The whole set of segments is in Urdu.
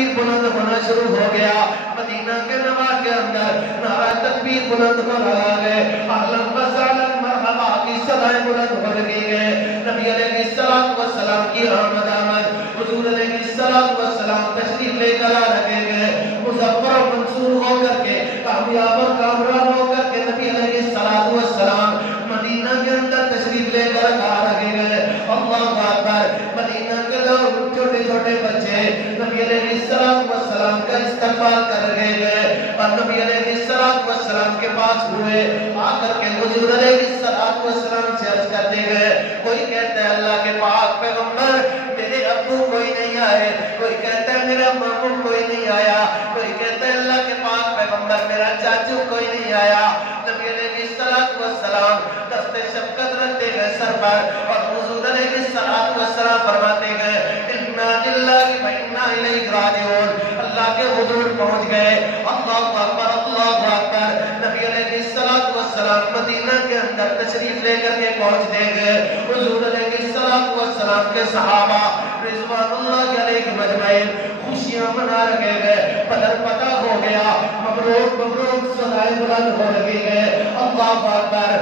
تکبیر بلند ہونا شروع ہو گیا. مدینہ کے نواح کے اندر نعرہ تکبیر بلند ہو رہا ہے. اہلا و سہلا مرحبا کی صدائیں بلند ہو رہی ہیں. نبی علیہ السلام کی آمد حضور علیہ السلام تشریف لے کر آ رہے ہیں. مظفر و منصور ہو کر کے, کامیاب اور کامران ہو کر کے نبی علیہ السلام مدینہ کے اندر تشریف لے کر آ رہے ہیں. اللہ اکبر. مدینہ کے لوگ چھوٹے چھوٹے بچے نبی علیہ السلام کا استقبال کر رہے ہیں اور نبی علیہ السلام کے پاس ہوئے. آ کر کے حضور علیہ السلام سے عرض کرتے گئے. کوئی کہتا ہے اللہ کے پاک پیغمبر میرے ابو کوئی نہیں آئے, کوئی کہتا ہے میرا ماموں کوئی نہیں آیا, کوئی کہتا ہے اللہ کے پاک پیغمبر میرا چاچو کوئی نہیں آیا. نبی علیہ السلام دست شفقت رکھتے گئے سر پر اور حضور علیہ السلام فرماتے گئے انا للہ و انا الیہ راجعون. اللہ کے حضور پہنچ گئے. اللہ اکبر اللہ اکبر. نبی علیہ السلام مدینہ کے اندر تشریف لے کر کے پہنچتے گئے. حضور علیہ السلام کے صحابہ رضوان اللہ علیہ مجمعین خوشیاں منا رہے گئے. بدر پتہ ہو گیا. مبروک مبروک صدائیں بلند ہو رہی ہے. اللہ اکبر.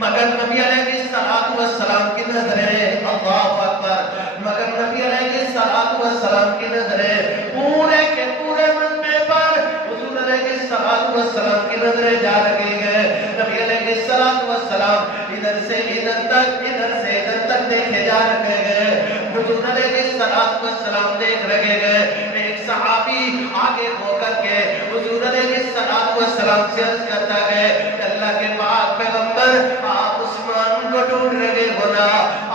مگر نبی علیہ السلام کی نظریں اللہ اکبر. مگر نبی علیہ السلام کی نظریں پورے کے پورے مجمع پر حضور علیہ السلام کی نظریں جا رہی ہیں. نبی علیہ السلام ادھر سے ادھر تک ادھر سے ادھر تک دیکھے جا رہے ہیں. حضور علیہ السلام دیکھ رہے ہیں. ایک صحابی آگے ہو کر کے حضور علیہ السلام سے عرض کرتا ہے اللہ کے پاک پیغمبر آپ عثمان کو ڈھونڈ رہے ہو نا,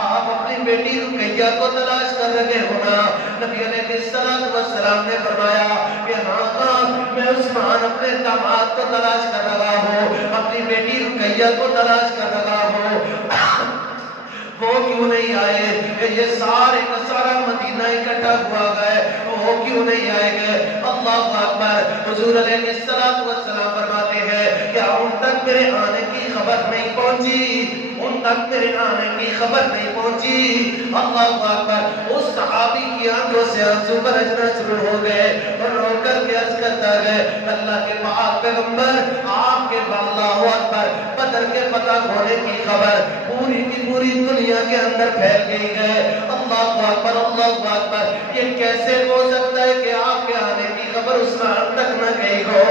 آپ اپنی بیٹی رقیہ کو تلاش کر رہے ہو نا. نبی علیہ السلام نے فرمایا کہ ہاں میں عثمان اپنے داماد کو تلاش کر رہا ہوں, اپنی بیٹی رقیہ کو تلاش کر رہا ہوں. وہ کیوں نہیں آئے؟ یہ سارے کا سارا مدینہ اکٹھا ہوا گئے, وہ کیوں نہیں آئے گئے؟ اللہ اکبر. حضور علیہ السلام فرماتے ہیں کیا ان تک میرے آنے کی خبر نہیں پہنچی؟ ان تک میرے آنے کی خبر نہیں پہنچی. اللہ اکبر. اس صحابی کی آنکھوں سے آنسو برسنا شروع ہو گئے اور رو کر کے عرض کرتا گئے اللہ کے پاک پیغمبر آپ کے اللہ اکبر بدر کے فتح ہونے کی خبر پوری کی پوری دنیا کے اندر پھیل گئی ہے. اللہ اکبر اللہ اکبر. یہ کیسے ہو سکتا ہے کہ آپ کے آنے کی خبر اس وقت تک نہ گئی ہو؟